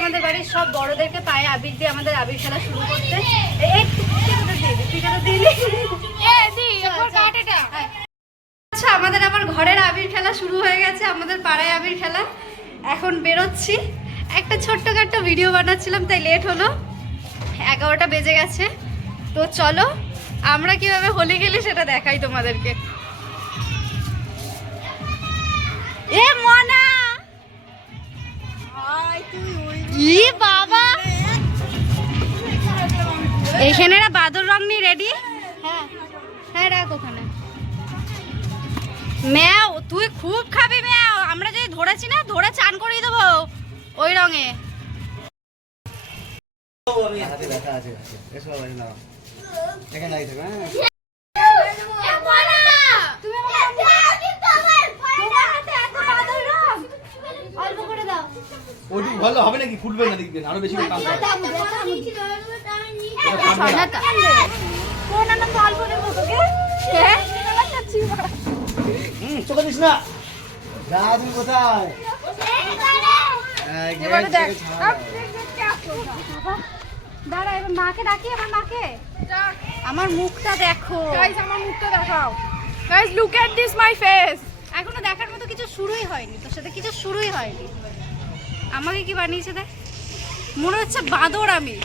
আমাদের বাড়ির সব বড়দেরকে পায়ে আবির দিয়ে আমাদের আবির খেলা শুরু করতে। আচ্ছা, আমাদের আবার ঘরের আবির খেলা শুরু হয়ে গেছে, আমাদের পাড়ায় আবির খেলা। এখন বেরোচ্ছি, একটা ছোট্টখাট্ট ভিডিও বানাচ্ছিলাম তাই লেট হলো, 11টা বেজে গেছে। তো চলো আমরা কিভাবে হোলি খেলি সেটা দেখাই তোমাদেরকে। এ মনা, ই বাবা, এখানে বাদর রং নি রেডি? হ্যাঁ হ্যাঁ, রাখ ওখানে। ম্যাও তুই খুব খাবি ম্যাও, আমরা যদি ধরেছি না ধরে চান করিয়ে দেবো ওই রঙে। ভালো হবে নাকি? ফুটবে না, দেখবেন আরো বেশি কাম করে। চোখে দিস না, দাদু কোথায়? দাঁড়া, এবার মাকে ডাকি, আমার মাকে। আমার মুখটা দেখো, আমার মুখটা দেখাও। Guys look at this my face. এখনো দেখার মতো কিছু শুরুই হয়নি, তোর সাথে কিছু শুরুই হয়নি। আমাকে কি বানিয়েছে দেখ, মনে হচ্ছে বাঁদর আমি।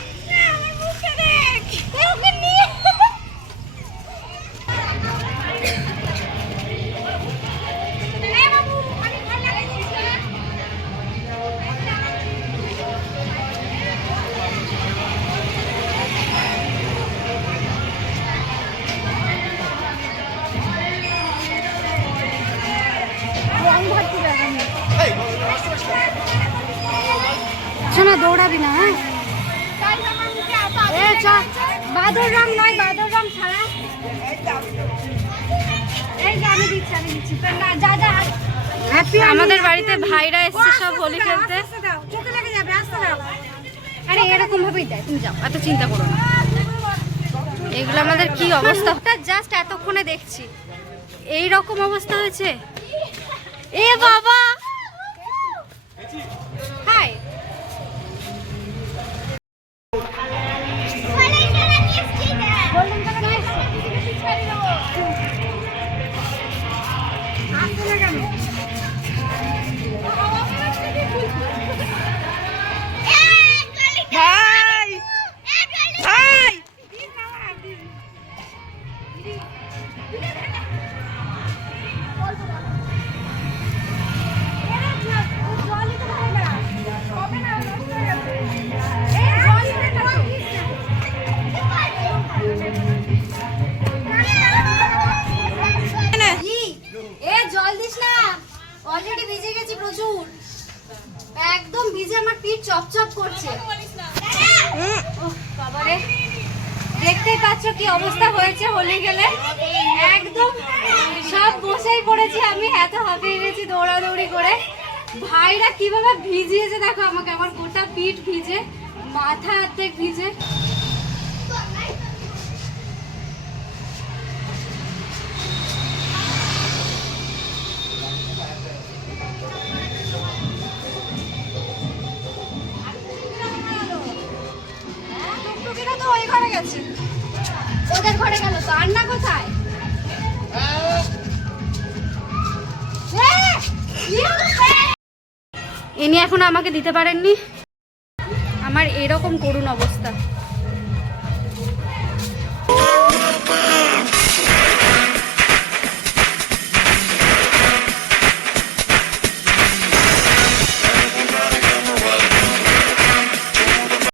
শোনা, দৌড়াবি না। হ্যাঁ, বাদর রং নয়, বাদর রং ছাড়া। আমাদের বাড়িতে ভাইরা এসছে সব হোলি খেলতে। আরে এরকম ভাবেই দেয়, তুমি যাও, এত চিন্তা করো না। এগুলো আমাদের কি অবস্থা, জাস্ট এতক্ষণে দেখছি এই রকম অবস্থা হয়েছে। এ বাবা, হাই। অলরেডি ভিজে গেছি প্রচুর, একদম ভিজে আমার পিঠ চপচপ করছে। বাবারে, দেখতেই পাচ্ছ কি অবস্থা হয়েছে হোলি গেলে। একদম সব বসেই পড়েছি আমি, এত হাঁপিয়ে গেছি দৌড়াদৌড়ি করে। ভাইরা কিভাবে ভিজিয়েছে দেখো আমাকে, আমার গোটা পিঠ ভিজে, মাথা অর্ধেক ভিজে। ওদের ঘরে গেল তো, আর না কোথায়? ইনি এখন আমাকে দিতে পারেননি, আমার এরকম করুণ অবস্থা।